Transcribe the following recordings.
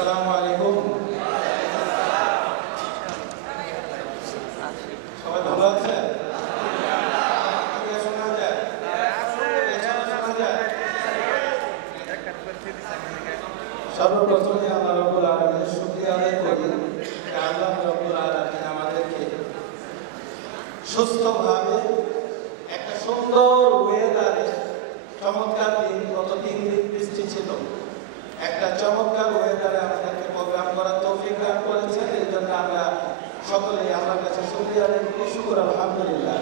আসসালামু আলাইকুম। সবাই ভালো আছেন? শোনা যায়? শোনা যায়? সর্বপ্রথমে আল্লাহ রাব্বুল আলামিনের শুকরিয়া আদায় করি যে আল্লাহ রাব্বুল আলামিন আমাদেরকে সুস্থভাবে একটা সুন্দর ওয়েদারে, চমৎকার দিন, গত 3 দিন বৃষ্টি ছিল, একটা চমৎকার ওয়েদারে আমাদেরকে প্রোগ্রাম করার তৌফিক দান করেছেন। এই জন্য আমরা সকলে আল্লাহর কাছে শুকরিয়া আদায় করি। শুকর আলহামদুলিল্লাহ।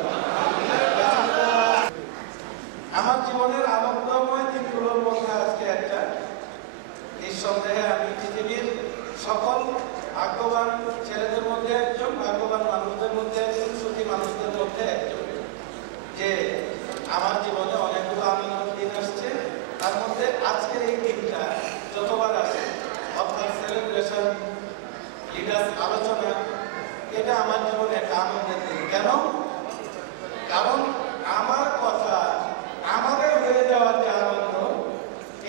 আমার জীবনের আনন্দময় দিনগুলোর মধ্যে আজকে একটা, নিঃসন্দেহে আমি পৃথিবীর সকল ভাগ্যবান ছেলেদের মধ্যে একজন, ভাগ্যবান মানুষদের মধ্যে একজন, সুখী মানুষদের মধ্যে একজন, যে আমার জীবনে অনেকগুলো আনন্দের দিন আসছে। তার মধ্যে আজকের এই দিনটা যতবার আসে, অর্থাৎ সেলিব্রেশন, লিডার্স আলোচনা, এটা আমার জীবনে একটা আনন্দের দিন। কেন? কারণ আমার কথা, আমাদের হয়ে যাওয়ার যে আনন্দ,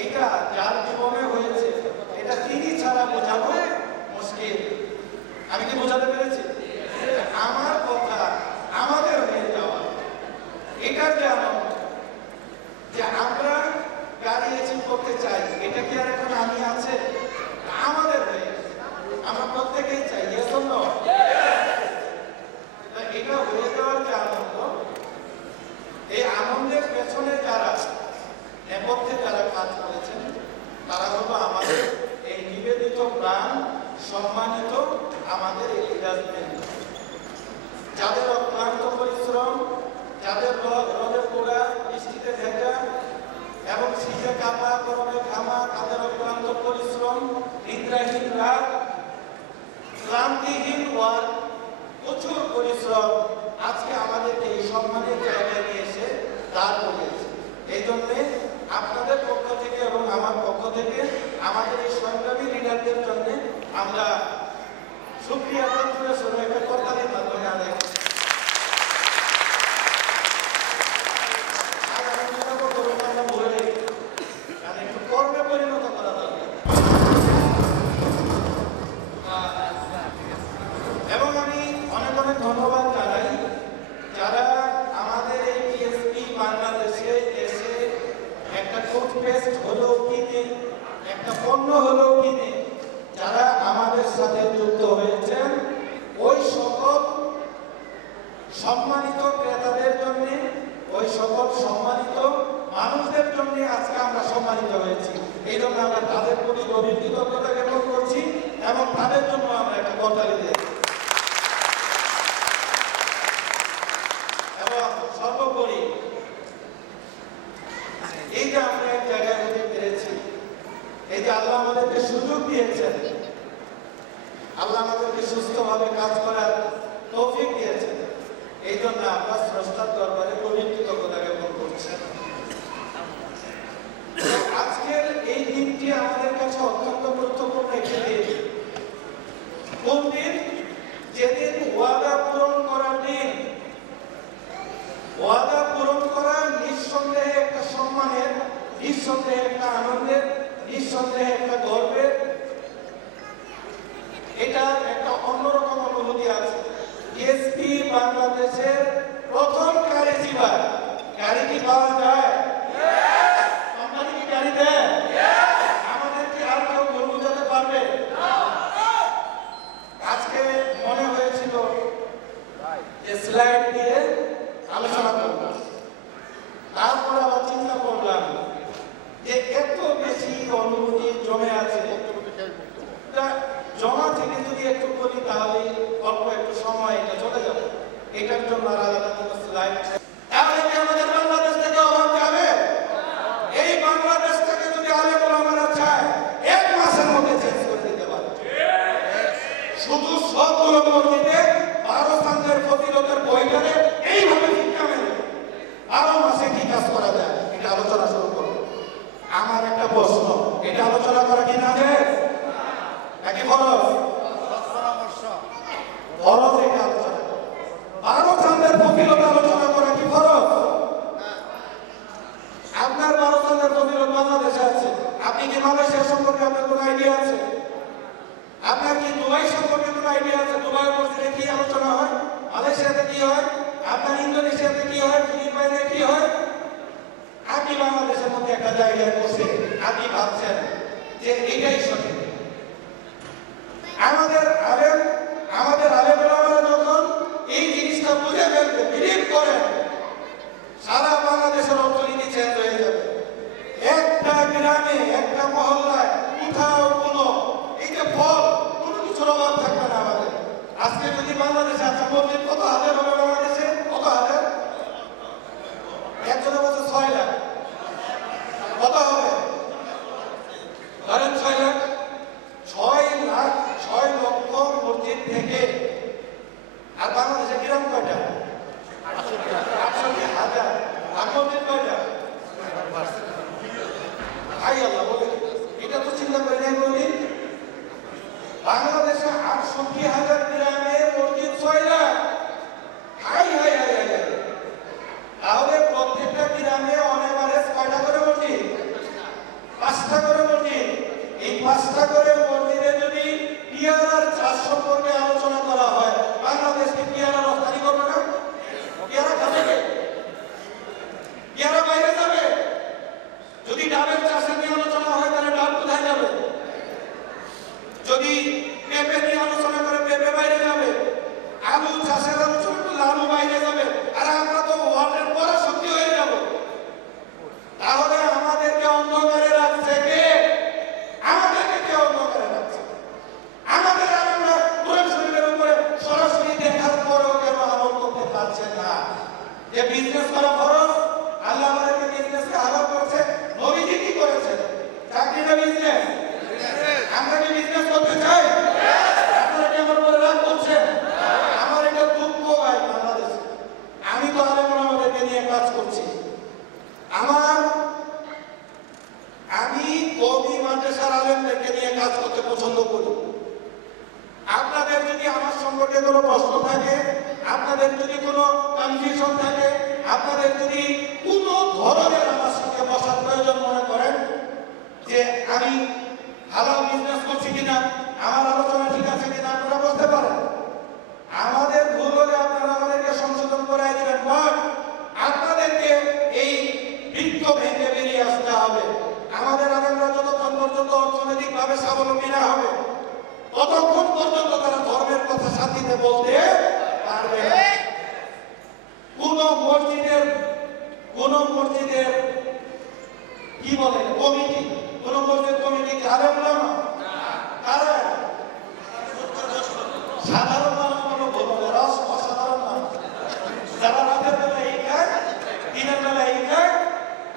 এটা যার জীবনে হয়েছে, এটা তিনি ছাড়া বোঝানো মুশকিল। আমি কি বোঝাতে পেরেছি? আমার কথা, আমাদের হয়ে যাওয়া, এটার যে আনন্দ, যে আমরা গাড়ি অ্যাচিভ করতে চাই, এটা কি আর এখন আমি আছে? আমাদের হয়ে আমরা প্রত্যেকেই চাই। Yes or no? এটা হয়ে যাওয়ার যে আনন্দ, এই আনন্দের পেছনে যারা নেপথ্যে যারা কাজ করেছেন, তারা হলো আমাদের এই নিবেদিত প্রাণ, সম্মানিত আমাদের এই লিডারসবৃন্দ, যাদের অক্লান্ত পরিশ্রম, যাদের রোদে পোড়া, বৃষ্টিতে ভেজা এবং শীতে কাঁপা, গরমে ঘামা, তাদের অক্লান্ত পরিশ্রম, নিদ্রাহীন রাত, ক্লান্তিহীন ওয়ার্ক, প্রচুর পরিশ্রম আজকে আমাদেরকে এই সম্মানের জায়গায় নিয়ে এসে দাঁড় করিয়েছে। এই জন্যে আপনাদের পক্ষ থেকে এবং আমার পক্ষ থেকে আমাদের এই সংগ্রামী লিডারদের জন্য আমরা শুকরিয়া করে শুরু একটা কর্তাদের মাধ্যমে আদায় করছি। একটু কর্মে পরিণত করা দরকার। এবং আমি অনেক অনেক ধন্যবাদ জানাই যারা আমাদের এই টিএসপি বাংলাদেশে এসে একটা টুথপেস্ট হলেও কিনে, একটা পণ্য হলেও কিনে যারা আমাদের সাথে যুক্ত হয়েছেন, ওই সকল সম্মানিত ক্রেতাদের জন্য, ওই সকল সম্মানিত মানুষদের জন্য আজকে আমরা সম্মানিত হয়েছি। এই জন্য আমরা তাদের প্রতি গভীর কৃতজ্ঞতা জ্ঞাপন করছি এবং তাদের জন্য আমরা একটা করতালি দিই। এবং সর্বোপরি এই যে আমরা এক জায়গায় হতে পেরেছি, এই যে আল্লাহ আমাদেরকে সুযোগ দিয়েছেন, আল্লাহ আমাদেরকে সুস্থভাবে কাজ করার তৌফিক দিয়েছেন, এই জন্য আমরা স্রষ্টার দরবারে গভীর কৃতজ্ঞতা জ্ঞাপন করছি। আজকের এই দিনটি আমাদের কাছে অত্যন্ত গুরুত্বপূর্ণ একটি দিন। কোন দিন? যেদিন ওয়াদা পূরণ করার দিন। ওয়াদা পূরণ করা নিঃসন্দেহে একটা সম্মানের, নিঃসন্দেহে একটা আনন্দের, নিঃসন্দেহে একটা গর্বের, এটা একটা অন্যরকম অনুভূতি আছে। টিএসপি বাংলাদেশের প্রথম গাড়ি চিবার, গাড়ি কি পাওয়া যায়? কোম্পানি কি গাড়ি দেয়? আমাদের কি আর কেউ ভুল বুঝাতে পারবে? আজকে মনে হয়েছিল যে স্লাইড দিয়ে আলোচনা করব, তারপর আবার চিন্তা করলাম যে এত বেশি অনুভূতি জমে আছে, জমা থেকে যদি একটু বলি তাহলে অল্প একটু সময় এটা চলে যাবে। এটার জন্য আলাদা কোনো স্লাইড। তাহলে কি আমাদের বাংলাদেশ থেকে অভাব যাবে? এই বাংলাদেশ থেকে যদি আলেম ওলামারা চায়, 1 মাসের মধ্যে চেঞ্জ করে দিতে পারে। শুধু সবগুলো মসজিদে 12 সালের ফজিলতের বইটারে এইভাবে শিক্ষা মেলে 12 মাসে কি কাজ করা যায়, এটা আলোচনা শুরু করব। আমার একটা প্রশ্ন, এটা আলোচনা করা কি না যায়? নাকি ফরজ? ফরজ। এটা আলোচনা 12 সালের ফজিলত আলোচনা করা কি ফরজ? আপনার 12 সালের ফজিলত বাংলাদেশে আছে, আপনি কি মালয়েশিয়া সম্পর্কে আপনার কোনো আইডিয়া আছে? আইডিয়া আছে দুবাই মসজিদে কি আলোচনা হয়, মালয়েশিয়াতে কি হয়, আপনার ইন্দোনেশিয়াতে কি হয়, ফিলিপাইনে কি হয়। আপনি বাংলাদেশের মধ্যে একটা জায়গায় বসে আপনি ভাবছেন যে এটাই সঠিক। আমাদের আলেমেরা যখন এই জিনিসটা বুঝে ফেলবে, বিলিভ করেন, সারা বাংলাদেশের অর্থনীতি চেঞ্জ হয়ে যাবে। একটা গ্রামে একটা মহল্লায় কোথাও কোনো এই যে ফল কোনো কিছুর অভাব থাকবে না আমাদের। আজকে যদি বাংলাদেশে একটা মসজিদ কত হাজার হবে, বাংলাদেশে কত হাজার, একজনের বছর 6 লাখ, কত হবে ধরেন 6 লাখ, 6 লক্ষ মসজিদ থেকে। আর বাংলাদেশে গ্রাম কয়টা? 68,000। আর মসজিদ কয়টা? ভাই আল্লাহ বলে, এটা তো চিন্তা করে নাই কোনদিন। বাংলাদেশে 68,000 গ্রামে মসজিদ 6 lakh. High high high high high. তাহলে প্রত্যেকটা গ্রামে অন এভারেজ কয়টা করে মসজিদ? 5টা করে মসজিদ। এই 5টা করে মসজিদে যদি পেয়ারার চাষ সম্পর্কে আলোচনা করা হয়, বাংলাদেশকে পেয়ারা রপ্তানি করবে না? পেয়ারা খাবে কে? পেয়ারা বাইরে যাবে। যদি ডাবের চাষের নিয়ে আলোচনা হয় তাহলে ডাব কোথায় যাবে? যদি পেঁপে নিয়ে আলোচনা করে পেঁপে বাইরে যাবে। আলু চাষের আলোচনা করলে আলু বাইরে যাবে। আর আমরা তো ওয়ার্ল্ডের বড় শক্তি হয়ে যাব। তাহলে আমাদেরকে অন্ধকারে রাখছে কে? আমাদেরকে কে অন্ধকারে রাখছে? আমাদের আমরা কোরআন শরীফের উপরে সরাসরি দেখার পরেও কেন আমল করতে পারছে না? যে বিজনেস করা ফরজ, আল্লাহ আমাদেরকে বিজনেসকে হারাম করছে। নবীজি কি করেছে? চাকরিটা বিজনেস। আমরা কি বিজনেস করতে চাই? আপনারা কি আমার উপরে রাগ করছেন? আমার এটা দুঃখ ভাই বাংলাদেশ। আমি তো আলেম ওলামাদেরকে নিয়ে কাজ করছি। আমি কওমি মাদ্রাসার আলেমদেরকে নিয়ে কাজ করতে পছন্দ করি। আপনাদের যদি আমার সম্পর্কে কোনো প্রশ্ন থাকে, আপনাদের যদি কোনো কনফিউশন থাকে, আপনাদের যদি কোনো ধরনের আমার সঙ্গে বসার প্রয়োজন মনে করেন যে আমি হালাল বিজনেস করছি কিনা, আমার আলোচনা ঠিক আছে কিনা, আপনারা বলতে পারেন। আমাদের ভুল হলে আপনারা আমাদেরকে সংশোধন করাই দিবেন। বাট আপনাদেরকে এই বৃত্ত ভেঙে বেরিয়ে আসতে হবে। আমাদের আলেমরা যতক্ষণ পর্যন্ত অর্থনৈতিকভাবে স্বাবলম্বী না হবে, ততক্ষণ পর্যন্ত তারা ধর্মের কথা শান্তিতে বলতে পারবে না। কোন মসজিদের কি বলে কমিটি, কোন মসজিদ কমিটি আলেম ওলামা কারা? সাধারণ মানুষ কোনো বলবে, অসাধারণ মানুষ যারা রাতের বেলা এই খায়, দিনের বেলা এই খায়,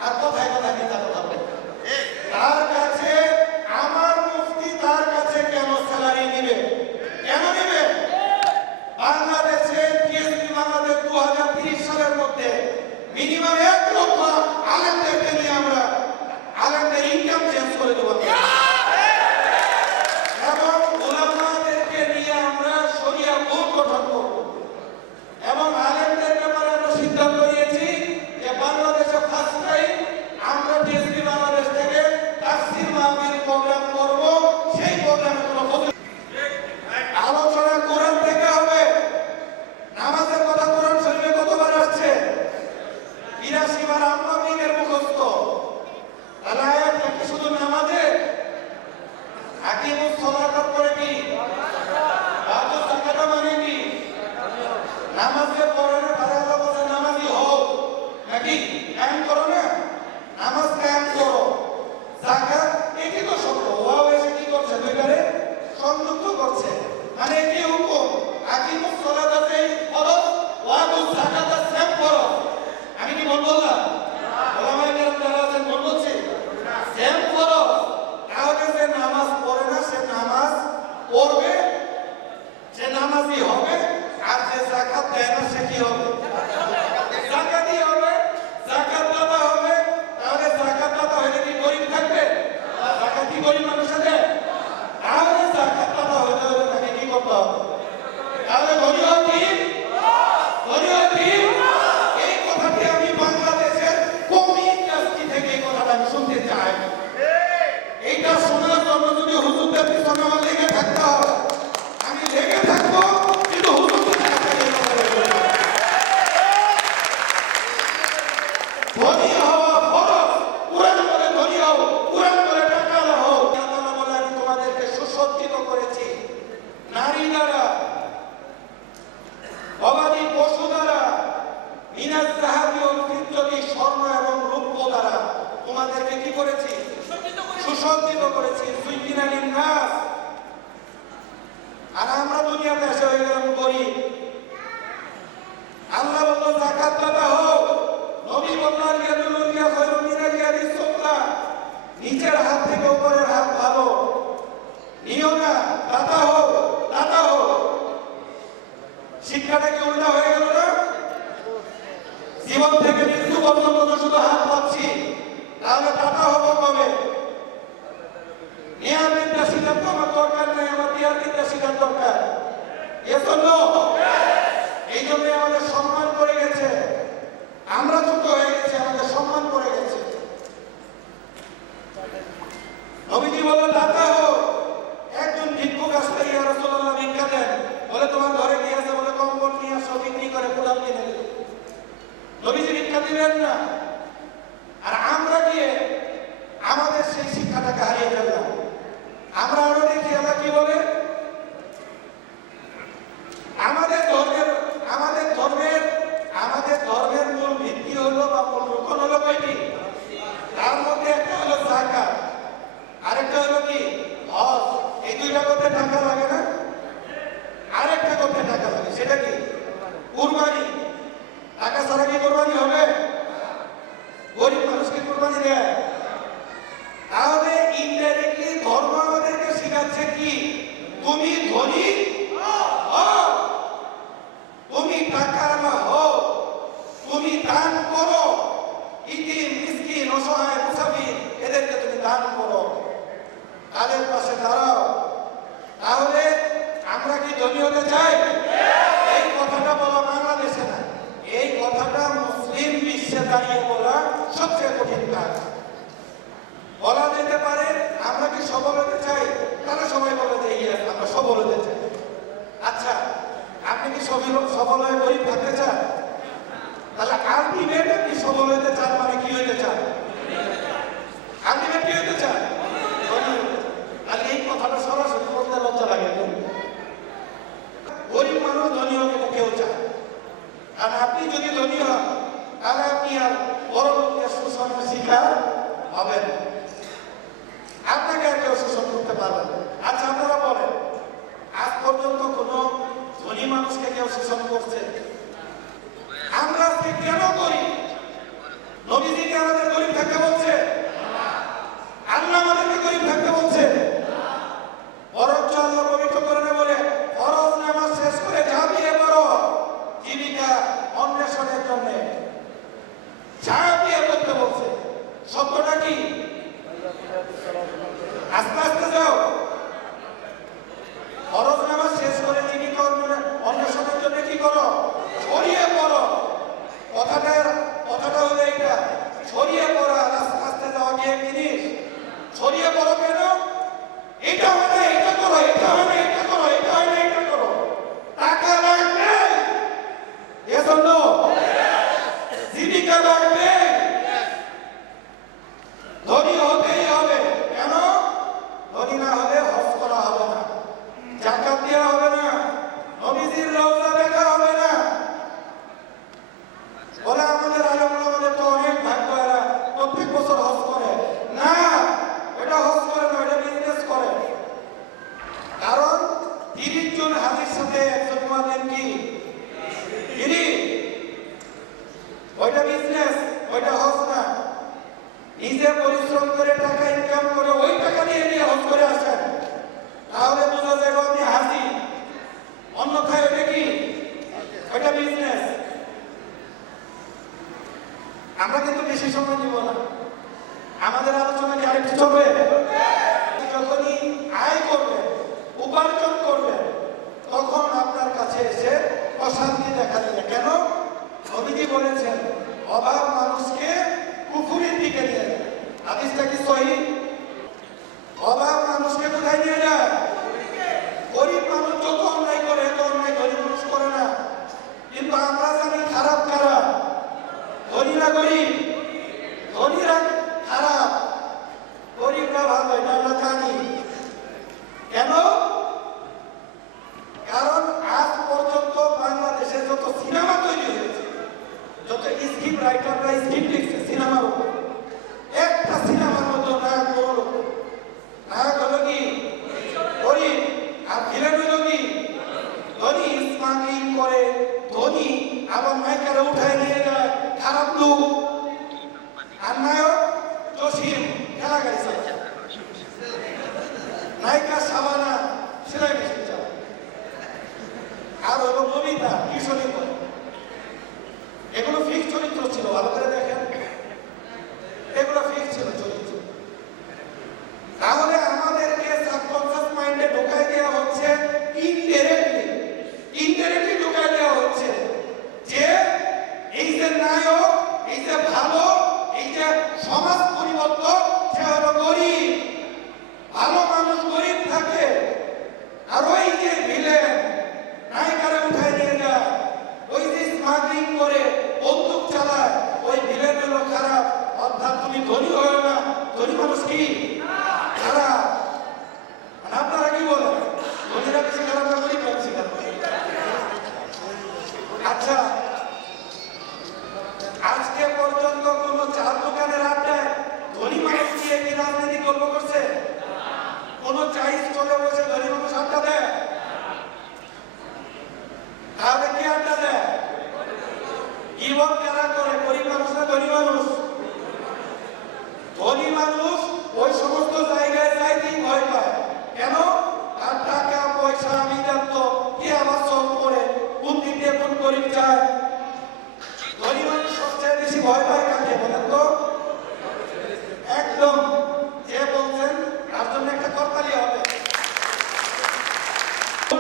আর কোথায় কোথায় নেতা কথা বলে। তার কাছে আমার মুফতি তার কাছে কেন স্যালারি নিবে? কেন নিবে? বাংলাদেশে টিএসপি বাংলাদেশ 2030 সালের মধ্যে মিনিমাম 1 লক্ষ আলেমদেরকে নিয়ে আমরা আলেমদের ইনকাম চেঞ্জ করে দেবো। সুসজ্জিত করেছি সুইকিনা লিন্নাস। আর আমরা দুনিয়াতে এসে হয়ে গেলাম গরিব। আল্লাহ বলল যাকাত দাতা হও, নবী বললেন ইয়াদুল উলিয়া খায়রুম মিনাল ইয়াদিস সুফলা, নিচের হাত থেকে উপরের হাত ভালো, নিও না, দাতা হও, দাতা হও। শিক্ষাটা কি উল্টা হয়ে গেল না? জীবন থেকে মৃত্যু পর্যন্ত তো শুধু হাত পাচ্ছি, তাহলে দাতা হবো কবে? নেয়ার বিদ্যা শিখার তো আমার দরকার নেই, আমার দেওয়ার বিদ্যা শিখার দরকার। এজন্য এই জন্য আমাদের সম্মান করে গেছে, আমরা ছোট হয়ে গেছি, আমাদের সম্মান করে গেছে। নবীজি বললেন দাতা হও। একজন ভিক্ষুক আসলে ইয়া রাসূলুল্লাহ ভিক্ষা দেন, বলে তোমার ঘরে কি আছে? বলে কম্বল নিয়ে আসো, বিক্রি করে কোদাল কিনে দিল। নবীজি ভিক্ষা দিলেন না। আর আমরা গিয়ে আমাদের সেই শিক্ষাটাকে হারিয়ে ফেললাম। আমরা আরো দেখি আমরা কি বলে আমাদের ধর্মের মূল ভিত্তি হলো বা মূল রুকন হলো কয়টি? তার মধ্যে একটা হলো যাকাত, আরেকটা হলো কি হজ। এই দুইটা করতে টাকা লাগে না? আরেকটা করতে টাকা লাগে, সেটা কি? কুরবানি। টাকা ছাড়া কি কুরবানি হবে? গরিব মানুষকে কুরবানি দেয়। তাহলে ইনডাইরেক্টলি ধর্ম আমাদেরকে শিখাচ্ছে কি? তুমি ধনী হও, তুমি টাকাওয়ালা হও, তুমি দান করো, ইতিম মিসকিন অসহায় মুসাফির এদেরকে তুমি দান করো, তাদের পাশে দাঁড়াও। তাহলে আমরা কি ধনী হতে চাই? এই কথাটা বলা বাংলাদেশে না, এই কথাটা মুসলিম বিশ্বে দাঁড়িয়ে বলা সবচেয়ে কঠিন কাজ। বলা যেতে পারে আমরা কি সবল হতে চাই? তারা সবাই বলে যে ইয়েস, আমরা সবল হতে চাই। আচ্ছা, আপনি কি সবল হয়ে গরিব থাকতে চান? তাহলে আলটিমেট আপনি সবল হতে চান মানে কি হতে চান? আলটিমেট কি হতে চান? তাহলে এই কথাটা সরাসরি বলতে লজ্জা লাগে। গরিব মানুষ ধনী হোক এটা কেউ চায়। আর আপনি যদি ধনী হন তাহলে আপনি আর বড় লোকের শোষণের শিকার হবেন, আপনাকে আর কেউ শোষণ করতে পারবেন। আচ্ছা আপনারা বলেন, আজ পর্যন্ত কোন ধনী মানুষকে কেউ শোষণ করছে? আমরা আজকে কেন করি? নবীজিকে আমাদের গরিব থাকতে বলছে? আল্লাহ আমাদেরকে গরিব থাকতে বলছে? বরঞ্চ আল্লাহ পবিত্র কোরআনে বলে ফরজ নামাজ শেষ করে ঝাঁপিয়ে পড়ো জীবিকা অন্বেষণের জন্য। ঝাঁপিয়ে পড়তে বলছে। শব্দটা কি? আস্তে আস্তে যাও। ফরজ নামাজ শেষ করে জীবিকা অন্বেষণের জন্য কি করো? ছড়িয়ে পড়ো। কথাটা হলো এইটা, ছড়িয়ে পড়া। আস্তে আস্তে যাওয়া কি এক জিনিস? ছড়িয়ে পড়ো কেন? এটা হয় না এটা করো, এটা হয় না এটা করো, এটা হয় না এটা করো। টাকা লাগবে, এজন্য জীবিকা লাগবে, ধনী হতেই হবে। কেন? ধনী না হলে হজ করা হবে না, যাকাত দেওয়া হবে না, নবীজির রওজা দেখা হবে না। বলে আমাদের আলেমদের তো অনেক ভাগ্য, এরা প্রত্যেক বছর হজ করে। না, এটা হজ করে না, এটা বিজনেস করে। কারণ 30 জন হাজির সাথে একজন মুয়াজ্জিন কি ওইটা বিজনেস, ওইটা হজ না। নিজে পরিশ্রম করে টাকা ইনকাম করে ওই টাকা নিয়ে হজ করে আসেন, তাহলে বোঝা যাবে আপনি হাজি। অন্যথায় ওইটা কি? ওইটা বিজনেস। আমরা কিন্তু বেশি সময় নিব না, আমাদের আলোচনা কি আরেকটু চলবে? যখনই আয় করবে, উপার্জন করবে, তখন আপনার কাছে এসে অশান্তি দেখা দিবে। কেন? নবীজি বলেছেন অভাব মানুষকে কুফুরির দিকে নিয়ে যায়। হাদিসটা কি সহিহ? অভাব মানুষকে কোথায় নিয়ে যায়? গরিব মানুষ যত অন্যায় করে এত অন্যায় গরিব মানুষ করে না। কিন্তু আমরা জানি খারাপ কারা? ধনীরা গরিব, ধনীরা খারাপ, গরিবরা ভালো, এটা আমরা জানি। কেন? কারণ আজ পর্যন্ত বাংলাদেশে যত সিনেমা তৈরি হয়েছে, যত স্ক্রিপ্ট রাইটাররা স্ক্রিপ্ট লিখছে সিনেমার উপর, সমাজ পরিবর্তন, সে হলো গরিব। ভালো মানুষ গরিব থাকে, আর ওই যে ভিলেন নায়িকারে উঠায় নিয়ে যায়, ওই যে স্মাগলিং করে বন্দুক চালায়, ওই ভিলেন হলো খারাপ। অর্থাৎ তুমি ধনী হও না, ধনী মানুষ কি খারাপ। মানে আপনারা কি বলেন, ধনীরা বেশি খারাপ না গরিব বেশি খারাপ? আচ্ছা, আজকে পর্যন্ত কোন চার দোকানের আড্ডায় ধনী মানুষ দিয়ে কি রাজনীতি গল্প করছে? কোন চাইজ চলে বসে ধনী মানুষ আড্ডা দেয়? তাহলে কি আড্ডা দেয়? গিবত কারা করে, গরিব মানুষ না ধনী মানুষ? ধনী মানুষ ওই সমস্ত জায়গায় যাইতেই ভয় পায়। কেন? তার টাকা পয়সা আমি জানতো কি আবার সব করে কোন দিক দিয়ে কোন গরিব যায়। ধনী মানুষ সবচেয়ে বেশি ভয় পায় কাকে বলেন তো? একদম যে বলছেন তার জন্য একটা করতালি হবে।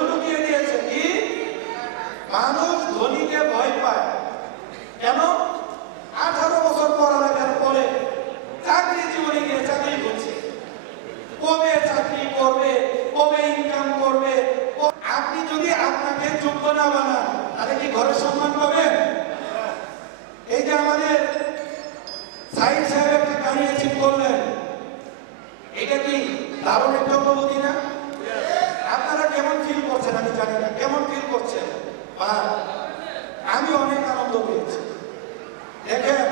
লুকিয়ে দিয়েছে কি মানুষ ধনীকে ভয় পায়। কেন? 18 বছর পড়ালেখার পরে চাকরি জীবনে গিয়ে চাকরি করছে, কবে চাকরি করবে, কবে ইনকাম করবে। আপনি যদি আপনাকে যোগ্য না বানান তাহলে কি ঘরে সম্মান পাবেন? এই যে আমাদের সাইদ সাহেব একটা গাড়ি অ্যাচিভ করলেন, এটা কি দারুণ একটা অনুভূতি না? আপনারা কেমন ফিল করছেন আমি জানি না, কেমন ফিল করছেন? আমি অনেক আনন্দ পেয়েছি। দেখেন,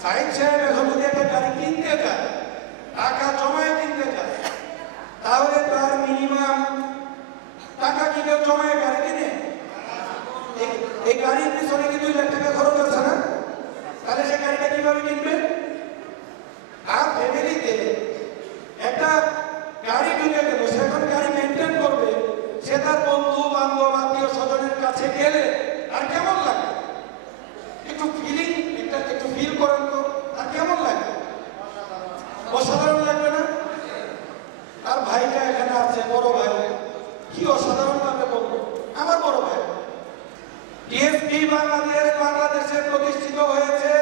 সাইদ সাহেব এখন যদি একটা গাড়ি কিনতে যায়, টাকা জমায় কিনতে যায়, তাহলে তার মিনিমাম টাকা কি কেউ জমায় গাড়ি কিনে? এই গাড়ির পিছনে কি 2 লাখ টাকা খরচ আছে না? তাহলে সে গাড়িটা কিভাবে কিনবে? আর ফ্যামিলিতে একটা গাড়ি ঢুকে গেল, সে এখন গাড়ি মেনটেন করবে, সে তার বন্ধু বান্ধব আত্মীয় স্বজনের কাছে গেলে আর কেমন লাগে? একটু ফিলিং, একটু ফিল করেন তো, আর কেমন লাগে? অসাধারণ লাগবে না? আর ভাইটা এখানে আছে, বড় ভাই, কি অসাধারণ ভাবে বলবো, আমার বড় ভাই। টিএসপি বাংলাদেশ বাংলাদেশে প্রতিষ্ঠিত হয়েছে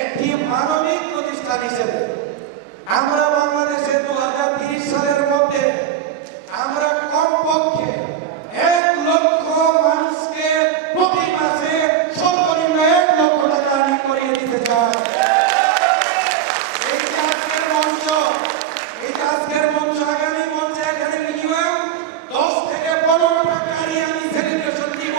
একটি মানবিক প্রতিষ্ঠান হিসেবে। আমরা বাংলাদেশে 2030 সালের মধ্যে আমরা কমপক্ষে 1 লক্ষ মানুষকে প্রতি মাসে সর্বনিম্ন 1 লক্ষ টাকা আয় করিয়ে দিতে চাই। এই যে আজকের মঞ্চ, আগামী মঞ্চে এখানে মিনিমাম 10 থেকে 15টা গাড়ি আমি সেলিব্রেশন দিব।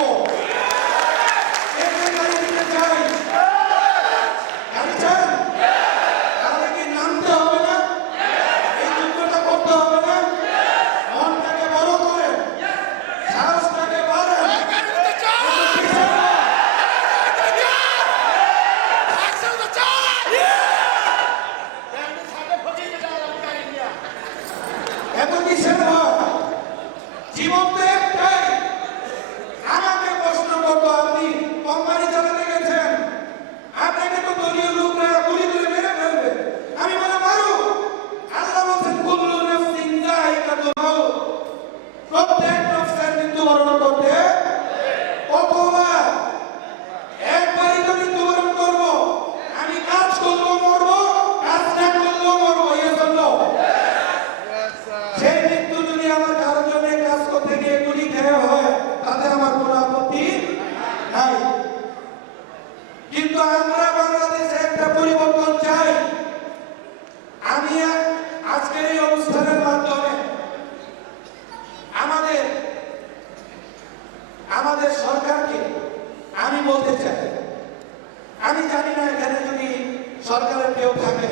জীবন তো একটাই। আমাকে প্রশ্ন করতো, আপনি কোম্পানি চালাতে গেছেন, আপনাকে তো দলীয় লোকরা গুলি করে মেরে ফেলবে। আমি বলে মারু, আল্লাহ বলছেন কুল্লু নাফসিন যায়িকাতুল মাউত, প্রত্যেক নফসের মৃত্যুবরণ করতে কতবার? একবারই তো মৃত্যুবরণ করবো। আমি কাজ করলেও মরবো, কাজ না করলেও মরবো। এই জন্য সেই মৃত্যু যদি আমার কারোর জন্য কাজ করতে গিয়ে গুলি খেয়ে হয়, তাতে আমার কোনো আপত্তি নাই। কিন্তু আমরা বাংলাদেশে একটা পরিবর্তন চাই। আমি আজকের এই অনুষ্ঠানের মাধ্যমে আমাদের সরকারকে আমি বলতে চাই, আমি জানি না এখানে যদি সরকারের কেউ থাকে,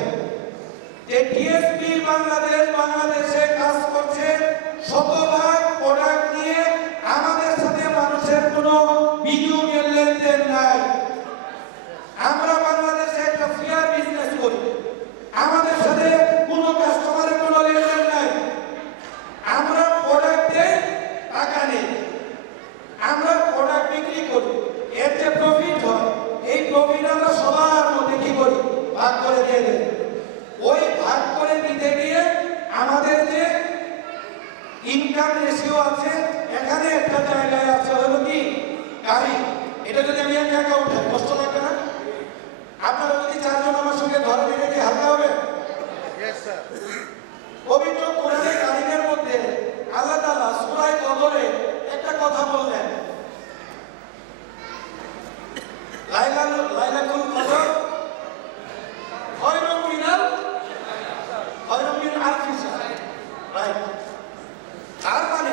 যে টিএসপি বাংলাদেশে কাজ করছে শতভাগ প্রোডাক্ট নিয়ে, আমাদের সাথে মানুষের কোনো বিনিয়োগের লেনদেন নাই। আমরা বাংলাদেশে একটা ফেয়ার বিজনেস করি, আমাদের সাথে কোনো কাস্টমারের কোনো লেনদেন নাই। আমরা প্রোডাক্ট দেই, টাকা নেই। আমরা প্রোডাক্ট বিক্রি করি, এর যে প্রফিট হয়, এই প্রফিট আমরা সবার মধ্যে কি করি? ভাগ করে দিয়ে দেই। ওই ভাগ করে দিতে গিয়ে আমাদের যে ইনকাম আপনারা যদি চারজন আমার সঙ্গে ধরে নিলে কি হালকা হবে? পবিত্র কোরআনে কারিমের মধ্যে আল্লাহ তাআলা সূরা কদরে একটা কথা বললেন, লাইলাতুল কদর খায়রুম মিন আলফি শাহর। রাইট। তার মানে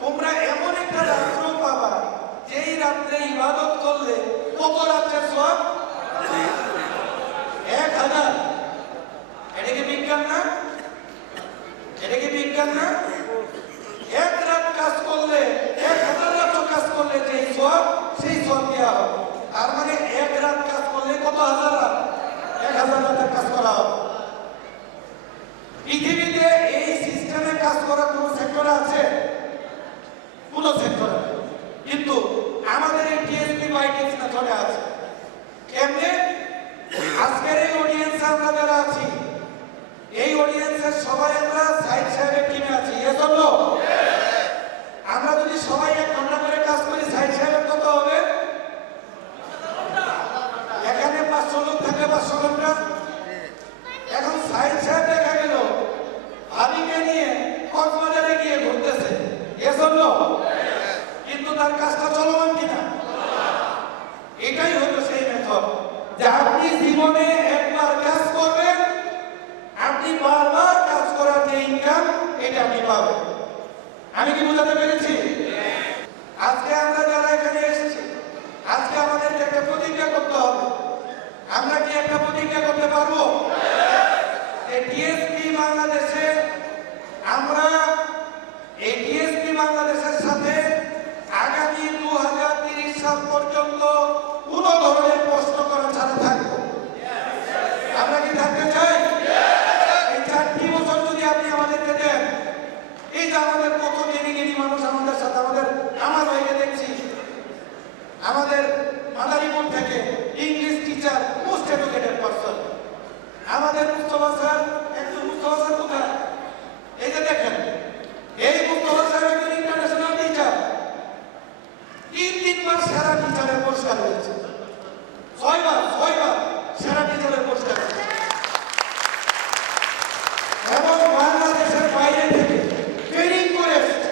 তোমরা এমন একটা রাত্র পাবা যেই রাত্রে ইবাদত করলে কত রাত্রের সওয়াব? 1000। এটা কি বিজ্ঞান না? এটা কি বিজ্ঞান না? এক রাত কাজ করলে 1000 রাত কাজ করলে যেই সওয়াব সেই সওয়াব দেওয়া হবে। তার মানে এক রাত কাজ করলে কত হাজার রাত? 1000 রাতের কাজ করা হবে। পৃথিবীতে এই সিস্টেমে কাজ করার কোন সেক্টর আছে? কোন সেক্টর নেই। কিন্তু আমাদের এই টিএসপি বাইটিক্স মেথডে আছে। কেমনে? আজকের এই অডিয়েন্স আমরা যারা আছি, এই অডিয়েন্সের সবাই আমরা সাইদ সাহেবের টিমে আছি। এ জন্য আমরা যদি সবাই 1 ঘন্টা করে কাজ করি, সাইদ সাহেবের কত হবে? এখানে 500 লোক থাকলে 500 ঘন্টা। এখন সাইদ সাহেব দেখা গেল ভাবিকে নিয়ে কক্সবাজারে গিয়ে ঘুরতেছে, এজন্য কিন্তু তার কাজটা চলমান কিনা? এটাই হলো সেই মেথড যে আপনি জীবনে একবার কাজ করবেন, আপনি বারবার কাজ করার যে ইনকাম এটা আপনি পাবেন। আমি কি বোঝাতে পেরেছি? আজকে আমরা যারা এখানে এসেছি, আজকে আমাদেরকে একটা প্রতিজ্ঞা করতে হবে। আমরা কি একটা প্রতিজ্ঞা করতে পারবো? টিএসপি বাংলাদেশে আমরা এই টিএসপি বাংলাদেশের সাথে আগামী 2030 সাল পর্যন্ত কোন ধরনের প্রশ্ন করা ছাড়া থাকবো। আমরা কি থাকতে চাই? এই 4টি বছর যদি আপনি আমাদেরকে দেন, এই যে আমাদের কত জ্ঞানী মানুষ আমাদের সাথে, আমার ভাইকে দেখছি আমাদের মাদারীপুর থেকে English teacher, most educated person. আমাদের মুস্তফা স্যার, একজন মুস্তফা স্যার কোথায়? এই যে দেখেন, এই মুস্তফা স্যার একজন ইন্টারন্যাশনাল টিচার। 3 বার সেরা টিচারের পুরস্কার হয়েছে। 6 বার সেরা টিচারের পুরস্কার হয়েছে। এবং বাংলাদেশের বাইরে থেকে ট্রেনিং করে এসেছে।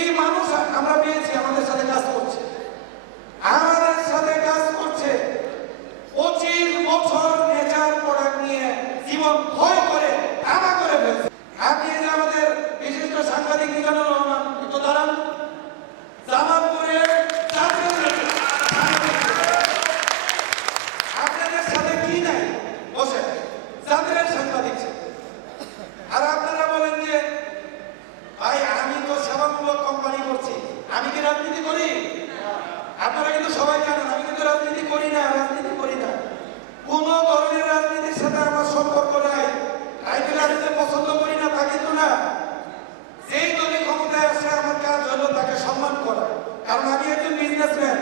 এই মানুষ আমরা পেয়েছি, আমাদের সাথে কাজ করছে। 25 বছর নেচার প্রোডাক্ট নিয়ে জীবন ভয় করে তামা করে ফেলছে। আপনি যে আমাদের বিশিষ্ট সাংবাদিক মিজানুর রহমান, একটু দাঁড়ান। জামালপুরের আপনাদের সাথে কি নাই বসে যাদের সাংবাদিক, আর আপনারা বলেন যে ভাই আমি তো সেবামূলক কোম্পানি করছি, আমি কি রাজনীতি করি? আপনারা কিন্তু সবাই জানেন আমি কিন্তু রাজনীতি করি না। কোন ধরনের রাজনীতির সাথে আমার সম্পর্ক নাই। আমি পছন্দ করি না তা কিন্তু না। যেই দলে ক্ষমতায় আসে আমার কাজ হলো তাকে সম্মান করা, কারণ আমি একজন বিজনেসম্যান,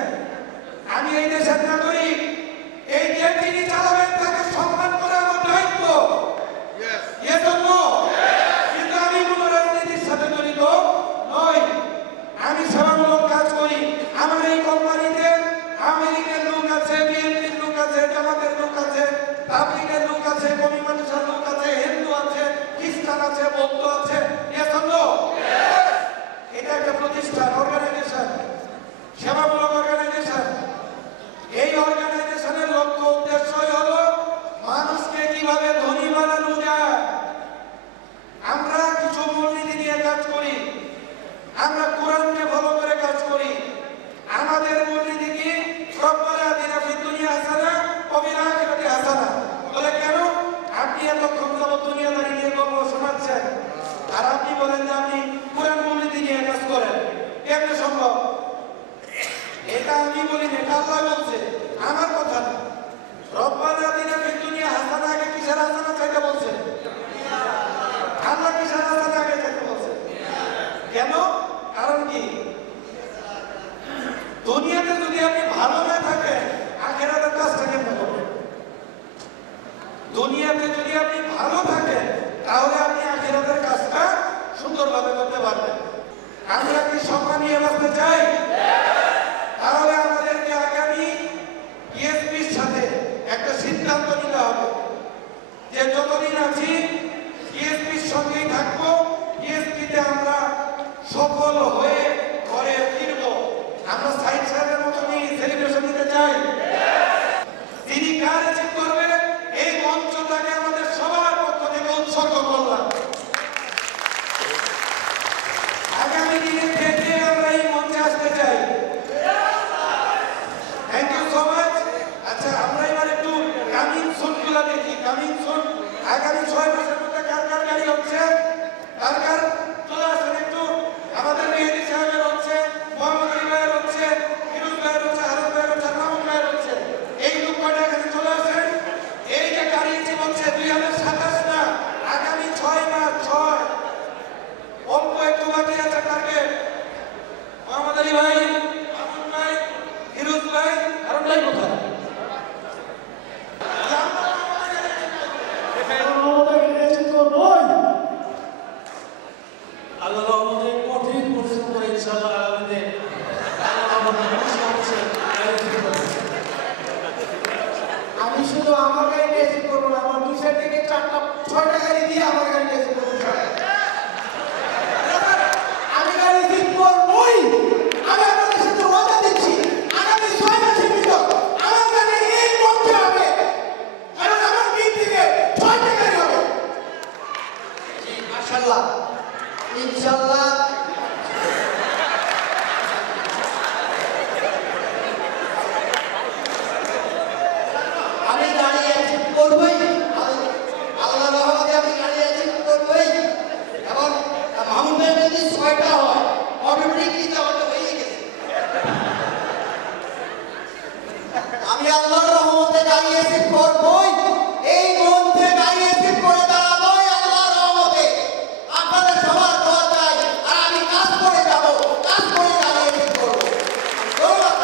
আমি এই দেশের নাগরিক। এই দেশ যিনি চালাবেন তাকে সম্মান করা আমার দায়িত্ব। এজন্য কিন্তু আমি কোন রাজনীতির সাথে জড়িত নই। আমি সেবামূলক কাজ করি। আমার এই কোম্পানিতে আমেরিকার লোক আছে, বিএনপির লোক আছে, জামাতের লোক আছে, তাবলীগের লোক আছে, কমি মানুষের লোক আছে, হিন্দু আছে, খ্রিস্টান আছে, বৌদ্ধ আছে। এজন্য এটা একটা প্রতিষ্ঠান, অর্গানাইজেশন, সেবামূলক অর্গানাইজেশন। এই অর্গানাইজেশনের লক্ষ্য উদ্দেশ্যই হলো মানুষকে কিভাবে ধনী বানানো যায়। আমরা কিছু মূলনীতি নিয়ে কাজ করি, আমরা কোরআনকে ফলো করে কাজ করি। আমাদের মূলনীতি কি? রব্বানা আতিনা ফিদ দুনিয়া হাসানা ওয়া ফিল আখিরাতি হাসানা। বলে কেন? আপনি এতক্ষণ যাবত দুনিয়াদারি নিয়ে গল্প শোনাচ্ছেন, আর আপনি বলেন যে আপনি কোরআন মূলনীতি নিয়ে কাজ করেন। কেমনে সম্ভব? এটা আমি বলি না, এটা আল্লাহ বলছে, আমার কথা না। রব্বানা আতিনা ফিদ দুনিয়া হাসানা আগে কিসের হাসানা চাইতে বলছে? আল্লাহ কিসের হাসানা আগে চাইতে বলছে? কেন? কারণ কি? দুনিয়াতে যদি আপনি ভালো না থাকেন, আখিরাতের কাজটা কেমন করবেন? দুনিয়াতে যদি আপনি ভালো থাকেন, তাহলে আপনি আখিরাতের কাজটা সুন্দরভাবে করতে পারবেন। আমরা কি সম্মান নিয়ে বাঁচতে চাই? তাহলে আমাদেরকে আগামী টিএসপির সাথে কামিং সুন গুলা দেখি, কামিং সুন আগামী 6 মাসের মধ্যে কার কার গাড়ি হচ্ছে, কার কার চলে আসেন একটু। আমাদের মেহেদী সাহেবের হচ্ছে, মোহাম্মদ আলী ভাইয়ের হচ্ছে, ফিরোজ ভাইয়ের হচ্ছে, হারুন ভাইয়ের হচ্ছে, মামুন ভাইয়ের হচ্ছে। এই লোক কয়টা এখানে চলে আসেন। এই যে গাড়ি হচ্ছে 2027 না, আগামী 6 মাস 6 অল্প একটু বাকি আছে টার্গেট। মোহাম্মদ আলী ভাই, মামুন ভাই, ফিরোজ ভাই, হারুন ভাই কোথায়? আল্লাহ রহমতে কঠিন পরিশ্রম করে ইনশাআল্লাহ আগামীতে আমি শুধু আমার গাড়ি রিসিভ করবো না, আমার 2 সাইড থেকে 4টা 6টা গাড়ি দিয়ে আমার গাড়ি রিসিভ করবো। আমি গাড়ি রিসিভ করবই। আমি আপনাদের সাথে ওয়াদা দিচ্ছি, আগামী 6 মাসের ভিতর আমার গাড়ি এই মঞ্চে হবে এবং আমার দিক থেকে 6টা গাড়ি হবে। জি মাশাআল্লাহ, ইনশাআল্লাহ। আমি গাড়ি অ্যাচিভ করবই, আল্লাহর রহমতে আমি গাড়ি অ্যাচিভ করবই। এবং মামুন ভাই যদি 6টা হয় অটোমেটিকলি তাহলে হয়ে গেছে। আমি আল্লাহর রহমতে গাড়ি অ্যাচিভ করবই, এই মধ্যে গাড়ি অ্যাচিভ করে দাঁড়াবই আল্লাহর রহমতে। আপনাদের সবার দোয়া চাই, আর আমি কাজ করে যাব, কাজ করে গাড়ি অ্যাচিভ করব। ধন্যবাদ।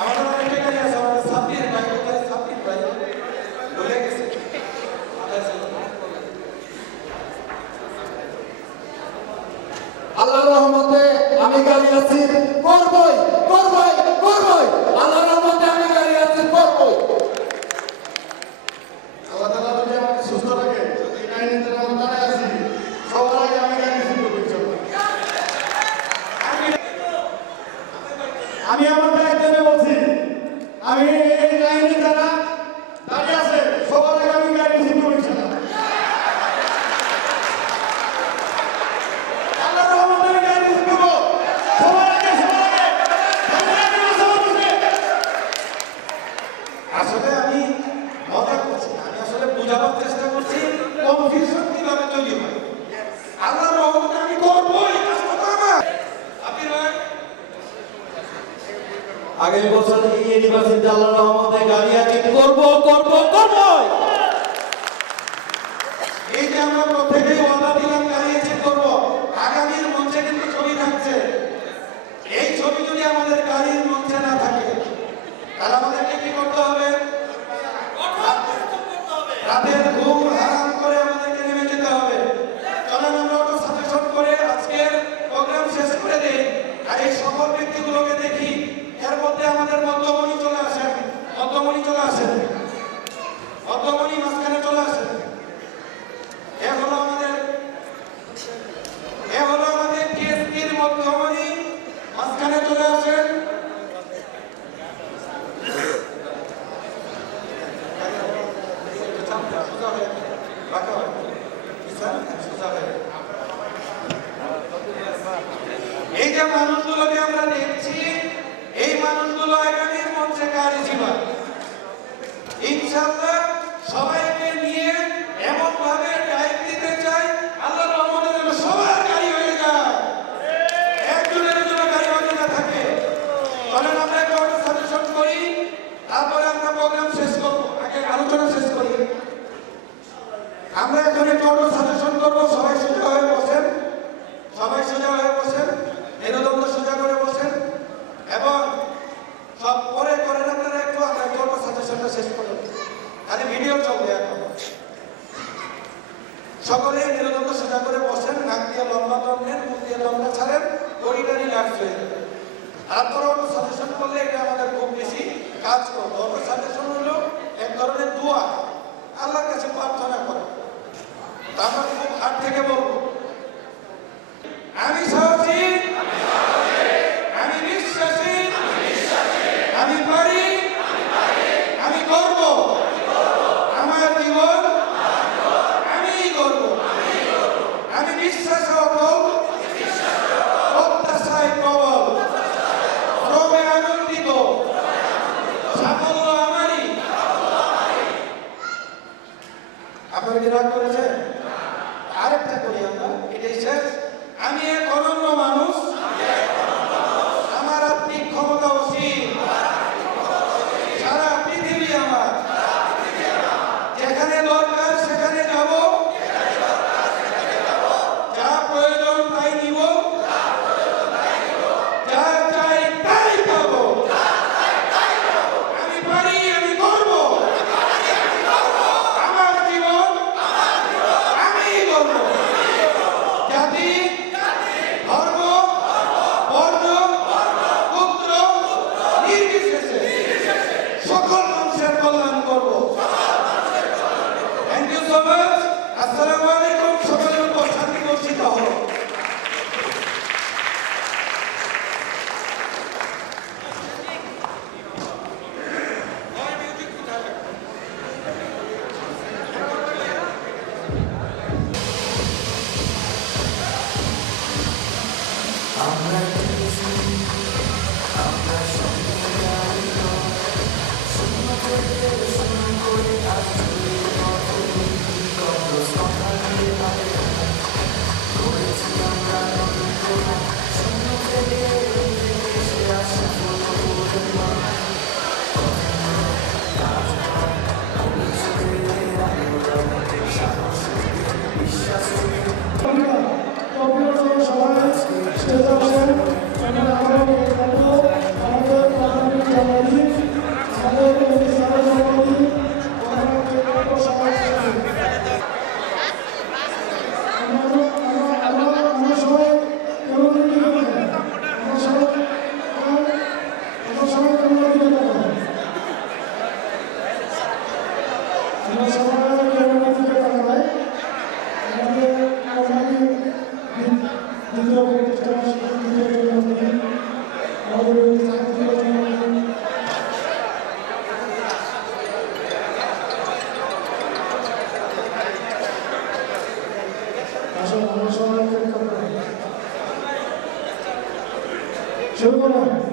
আমাদের অনেকটা গাড়ি আছে, আমাদের সাব্বির ভাই কোথায়? সাব্বির ভাই ভুলে গেছে। আল্লাহর রহমতে আমি গাড়ি আছি করবই করবই করবই। আল্লাহর রহমতে আমি গাড়ি আছি করবই। আল্লাহ তাআলা যদি আমাকে সুস্থ রাখে, যদি এই লাইনে আমরা দাঁড়ায় আছি, সবার আগে আমি গাড়ি রিসিভ করবো ইনশাআল্লাহ। আমি আমার দায়িত্বে বলছি, আমি এই লাইনে যারা দাঁড়িয়ে আছে সবার আগে আমি গাড়ি রিসিভ করবো ইনশাআল্লাহ। আল্লাহর রহমতে আমি গাড়ি রিসিভ করবো সবার আগে, সবার আগে। আসলে আমি মজা করছি না, আমি আসলে বোঝাবার চেষ্টা করছি কনফিউশন কিভাবে তৈরি হয়। আল্লাহর রহমতে আমি করবই, কাজটা তো আমার। সাব্বির ভাই আগামী বছর থেকে ইউনিভার্সিটি আল্লাহর রহমতে গাড়ি আছি করব করব করব। এই যে আমরা প্রত্যেকেই ওয়াদা দিলাম গাড়ি অ্যাচিভ করবো, আগামীর মঞ্চে কিন্তু ছবি থাকছে। এই ছবি যদি আমাদের গাড়ির মঞ্চে না থাকে তাহলে আমাদেরকে কি করতে হবে? রাতের ঘুম হারাম করে আমাদেরকে নেমে যেতে হবে। চলেন আমরা অটো সাজেশন করে আজকের প্রোগ্রাম শেষ করে দেই। আর এই সকল ব্যক্তিগুলোকে দেখি, এর মধ্যে আমাদের মধ্যমণি চলে আসেন, মধ্যমণি চলে আসেন, মধ্যমণি মাঝখানে চলে আসেন। এ হলো আমাদের টিএসপির মধ্যমণি, মাঝখানে চলে আসেন। সোজা হয়ে রাখা হয়, সোজা হয়ে। এই যে মানুষগুলোকে আমরা দেখছি, এই মানুষগুলো আগামীর মঞ্চে গাড়ি জীবন ইনশাআল্লাহ সবাইকে নিয়ে এমন ভাবে টাইম দিতে চাই, আল্লাহর রহমতে যেন সবার গাড়ি হয়ে যায়, একজনের জন্য গাড়ি বাকি না থাকে। চলেন আমরা একটা সাজেশন করি, তারপরে আমরা প্রোগ্রাম শেষ করবো। আগে আলোচনা শেষ করি। আমরা এখন একটা সাজেশন করবো, সবাই সোজা হয়ে বসেন, সবাই সোজা হয়ে বসেন, মেরুদণ্ড সোজা করে বসেন এবং সব পরে করেন আপনারা একটু। আমরা একটু সাজেশনটা শেষ করে খালি ভিডিও চলবে এখন। সকলে মেরুদণ্ড সোজা করে বসেন, নাক দিয়ে লম্বা টানবেন, মুখ দিয়ে লম্বা ছাড়েন, বডিটা রিল্যাক্স হয়ে যাবে। তারপরে অটো সাজেশন করলে এটা আমাদের খুব বেশি কাজ করবে। অটো সাজেশন হলো এক ধরনের দোয়া, আল্লাহর কাছে প্রার্থনা করা। আমরা খুব হাত থেকে বলবো, আমি সাহসী, আমি বিশ্বাসী, আমি পারি, আমি করব, আমার জীবন আমি করব, আমি বিশ্বাস অটল, প্রত্যাশায় প্রবল, শ্রমে আনন্দিত, সাফল্য আমারই, আপনারা কি রাগ করেছেন? আরেকটা করি আমরা, এটাই শেষ। আমি এক অনন্য মানুষ, আমার আত্মিক ক্ষমতা অসীম, সারা পৃথিবী আমার, যেখানে দরকার সেখানে যাব, যা প্রয়োজন তাই নিব, যা চাই তাই পাবো। আমি পারি, আমি করব, আমার জীবন আমি গর্ব। জাতি, ধর্ম, বর্ণ, গোত্র নির্বিশেষে সকল মানুষের কল্যাণ করব। Thank you so much. আসসালামু আলাইকুম। সকলের উপর শান্তি বর্ষিত হোক। শুরু করলাম।